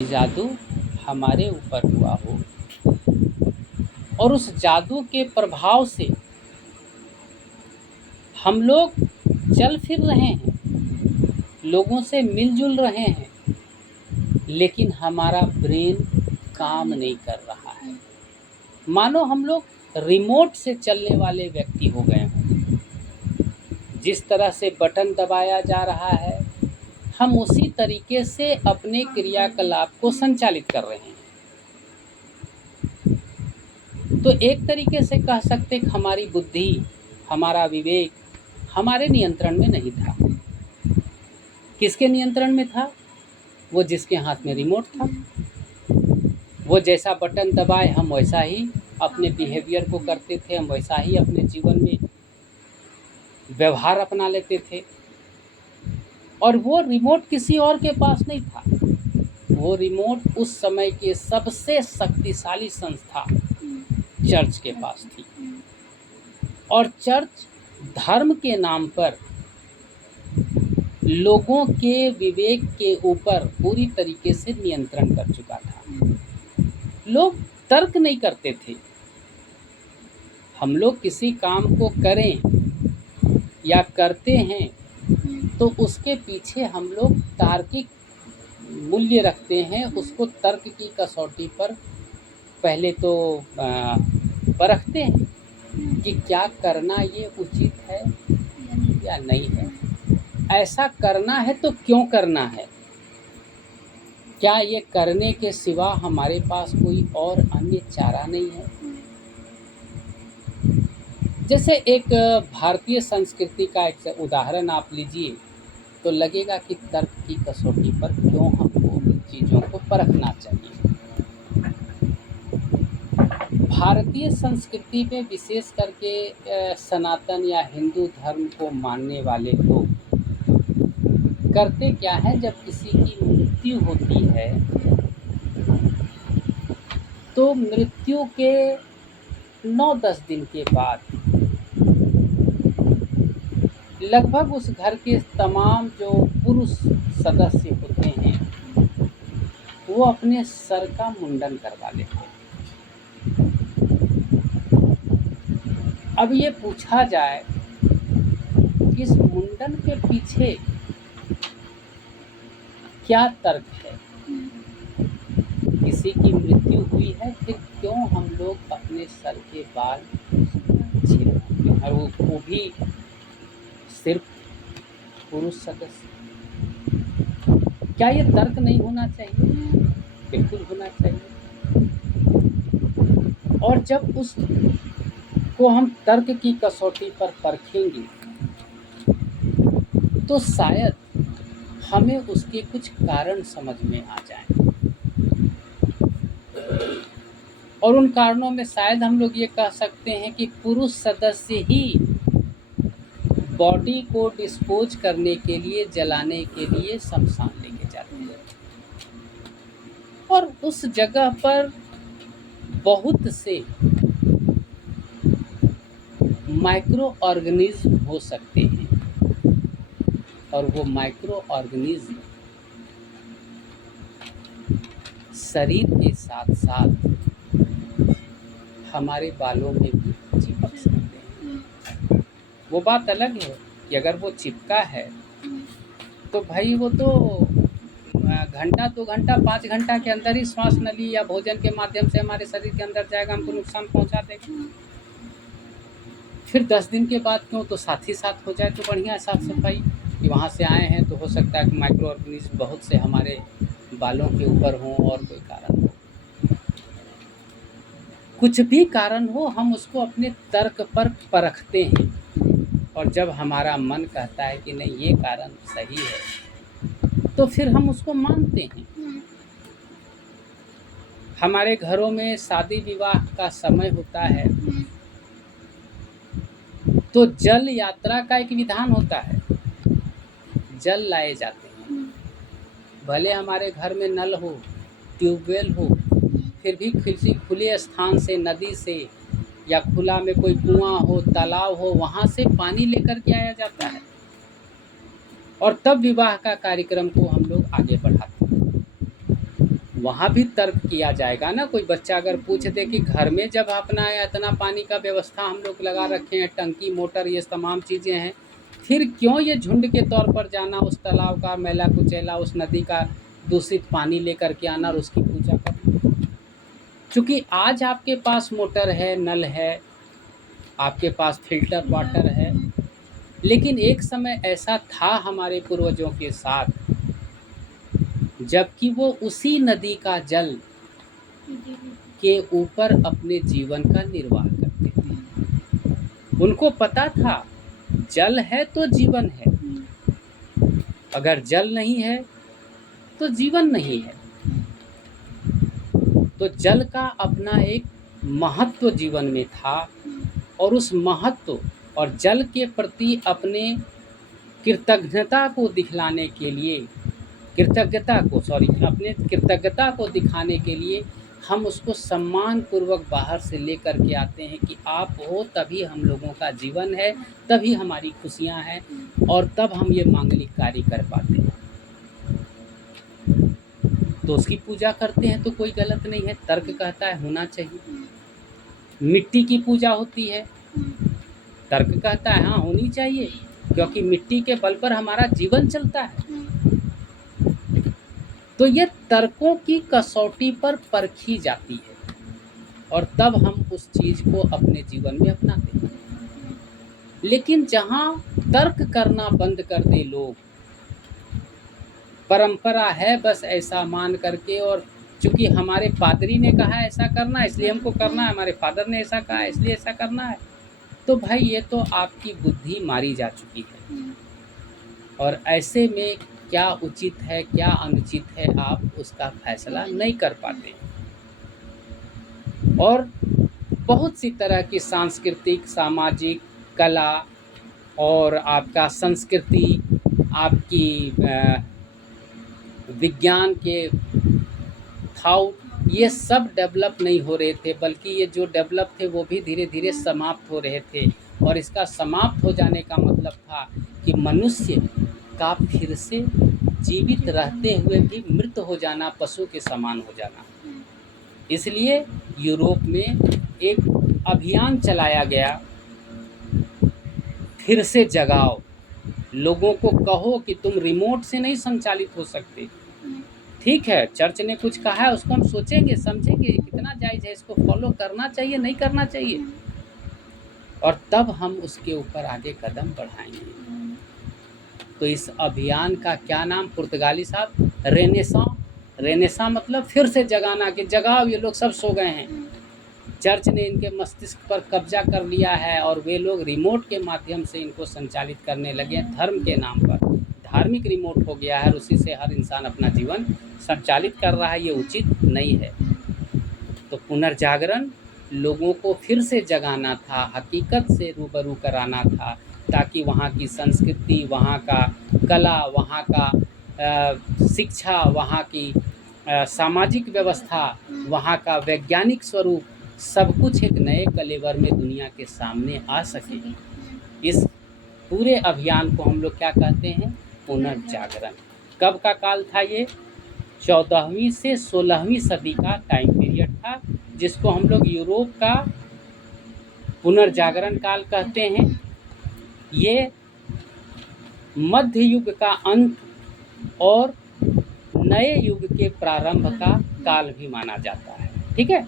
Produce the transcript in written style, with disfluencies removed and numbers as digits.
जादू हमारे ऊपर हुआ हो और उस जादू के प्रभाव से हम लोग चल फिर रहे हैं, लोगों से मिलजुल रहे हैं, लेकिन हमारा ब्रेन काम नहीं कर रहा है। मानो हम लोग रिमोट से चलने वाले व्यक्ति हो गए हों। जिस तरह से बटन दबाया जा रहा है, हम उसी तरीके से अपने क्रियाकलाप को संचालित कर रहे हैं। तो एक तरीके से कह सकते कि हमारी बुद्धि, हमारा विवेक हमारे नियंत्रण में नहीं था। किसके नियंत्रण में था? वो जिसके हाथ में रिमोट था। वो जैसा बटन दबाए हम वैसा ही अपने बिहेवियर को करते थे, हम वैसा ही अपने जीवन में व्यवहार अपना लेते थे। और वो रिमोट किसी और के पास नहीं था। वो रिमोट उस समय के सबसे शक्तिशाली संस्था चर्च के पास थी। और चर्च धर्म के नाम पर लोगों के विवेक के ऊपर पूरी तरीके से नियंत्रण कर चुका था। लोग तर्क नहीं करते थे। हम लोग किसी काम को करें या करते हैं तो उसके पीछे हम लोग तार्किक मूल्य रखते हैं। उसको तर्क की कसौटी पर पहले तो परखते हैं कि क्या करना ये उचित है या नहीं है। ऐसा करना है तो क्यों करना है? क्या ये करने के सिवा हमारे पास कोई और अन्य चारा नहीं है? जैसे एक भारतीय संस्कृति का एक उदाहरण आप लीजिए तो लगेगा कि तर्क की कसौटी पर क्यों हमको चीज़ों को परखना चाहिए। भारतीय संस्कृति में विशेष करके सनातन या हिंदू धर्म को मानने वाले लोग करते क्या है, जब किसी की मृत्यु होती है तो मृत्यु के 9-10 दिन के बाद लगभग उस घर के तमाम जो पुरुष सदस्य होते हैं वो अपने सर का मुंडन करवा लेते हैं। अब ये पूछा जाए कि इस मुंडन के पीछे क्या तर्क है? किसी की मृत्यु हुई है, फिर क्यों हम लोग अपने सर के बाल छीलते हैं, और वो भी सिर्फ पुरुष सदस्य? क्या ये तर्क नहीं होना चाहिए? बिल्कुल होना चाहिए। और जब उस को हम तर्क की कसौटी पर परखेंगे तो शायद हमें उसके कुछ कारण समझ में आ जाएं। और उन कारणों में शायद हम लोग ये कह सकते हैं कि पुरुष सदस्य ही बॉडी को डिस्पोज करने के लिए, जलाने के लिए शमशान लेके जाते हैं। और उस जगह पर बहुत से माइक्रो ऑर्गेनिज्म हो सकते हैं, और वो माइक्रो ऑर्गेनिज्म शरीर के साथ साथ हमारे बालों में भी चिपक सकते हैं। वो बात अलग है कि अगर वो चिपका है तो भाई वो तो घंटा 2 घंटा 5 घंटा के अंदर ही श्वास नली या भोजन के माध्यम से हमारे शरीर के अंदर जाएगा, हमको नुकसान पहुंचा देगा। फिर 10 दिन के बाद क्यों, तो साथ ही साथ हो जाए तो बढ़िया है साफ सफाई। कि वहाँ से आए हैं तो हो सकता है कि माइक्रो ऑर्गेनिज्म बहुत से हमारे बालों के ऊपर हों, और कोई कारण हो, कुछ भी कारण हो, हम उसको अपने तर्क पर परखते हैं। और जब हमारा मन कहता है कि नहीं ये कारण सही है तो फिर हम उसको मानते हैं। हमारे घरों में शादी विवाह का समय होता है तो जल यात्रा का एक विधान होता है। जल लाए जाते हैं, भले हमारे घर में नल हो, ट्यूबवेल हो, फिर भी किसी खुले स्थान से, नदी से या खुला में कोई कुआं हो, तालाब हो, वहाँ से पानी लेकर के आया जाता है और तब विवाह का कार्यक्रम को हम लोग आगे बढ़ाते हैं। वहाँ भी तर्क किया जाएगा ना। कोई बच्चा अगर पूछ दे कि घर में जब अपना इतना पानी का व्यवस्था हम लोग लगा रखे हैं, टंकी मोटर ये तमाम चीज़ें हैं, फिर क्यों ये झुंड के तौर पर जाना, उस तालाब का मैला कुचैला, उस नदी का दूषित पानी लेकर के आना और उसकी पूजा करना। क्योंकि आज आपके पास मोटर है, नल है, आपके पास फिल्टर वाटर है, लेकिन एक समय ऐसा था हमारे पूर्वजों के साथ जबकि वो उसी नदी का जल के ऊपर अपने जीवन का निर्वाह करते थे। उनको पता था जल है तो जीवन है, अगर जल नहीं है तो जीवन नहीं है। तो जल का अपना एक महत्व जीवन में था और उस महत्व और जल के प्रति अपने कृतज्ञता को दिखलाने के लिए, अपने कृतज्ञता को दिखाने के लिए हम उसको सम्मान पूर्वक बाहर से लेकर के आते हैं कि आप हो तभी हम लोगों का जीवन है, तभी हमारी खुशियां हैं और तब हम ये मांगलिक कार्य कर पाते हैं। तो उसकी पूजा करते हैं तो कोई गलत नहीं है, तर्क कहता है होना चाहिए। मिट्टी की पूजा होती है, तर्क कहता है हाँ होनी चाहिए, क्योंकि मिट्टी के बल पर हमारा जीवन चलता है। तो ये तर्कों की कसौटी पर परखी जाती है और तब हम उस चीज़ को अपने जीवन में अपनाते हैं। लेकिन जहाँ तर्क करना बंद कर दे लोग, परंपरा है बस ऐसा मान करके, और चूंकि हमारे पादरी ने कहा है ऐसा करना है इसलिए हमको करना है, हमारे फादर ने ऐसा कहा है इसलिए ऐसा करना है, तो भाई ये तो आपकी बुद्धि मारी जा चुकी है। और ऐसे में क्या उचित है क्या अनुचित है आप उसका फैसला नहीं कर पाते। और बहुत सी तरह की सांस्कृतिक, सामाजिक, कला और आपका संस्कृति, आपकी विज्ञान के थॉट, ये सब डेवलप नहीं हो रहे थे, बल्कि ये जो डेवलप थे वो भी धीरे धीरे समाप्त हो रहे थे। और इसका समाप्त हो जाने का मतलब था कि मनुष्य का फिर से जीवित रहते हुए भी मृत हो जाना, पशु के समान हो जाना। इसलिए यूरोप में एक अभियान चलाया गया, फिर से जगाओ, लोगों को कहो कि तुम रिमोट से नहीं संचालित हो सकते। ठीक है, चर्च ने कुछ कहा है उसको हम सोचेंगे, समझेंगे कितना जायज़ है, इसको फॉलो करना चाहिए नहीं करना चाहिए, और तब हम उसके ऊपर आगे कदम बढ़ाएंगे। तो इस अभियान का क्या नाम, पुर्तगाली साहब, रेनेसा मतलब फिर से जगाना, कि जगाओ ये लोग सब सो गए हैं। चर्च ने इनके मस्तिष्क पर कब्जा कर लिया है और वे लोग रिमोट के माध्यम से इनको संचालित करने लगे, धर्म के नाम पर। धार्मिक रिमोट हो गया है और उसी से हर इंसान अपना जीवन संचालित कर रहा है, ये उचित नहीं है। तो पुनर्जागरण लोगों को फिर से जगाना था, हकीकत से रूबरू कराना था, ताकि वहाँ की संस्कृति, वहाँ का कला, वहाँ का शिक्षा, वहाँ की सामाजिक व्यवस्था, वहाँ का वैज्ञानिक स्वरूप, सब कुछ एक नए कलेवर में दुनिया के सामने आ सके। इस पूरे अभियान को हम लोग क्या कहते हैं, पुनर्जागरण। कब का काल था ये, 14वीं से 16वीं सदी का टाइम पीरियड था, जिसको हम लोग यूरोप का पुनर्जागरण काल कहते हैं। ये मध्य युग का अंत और नए युग के प्रारंभ का काल भी माना जाता है। ठीक है।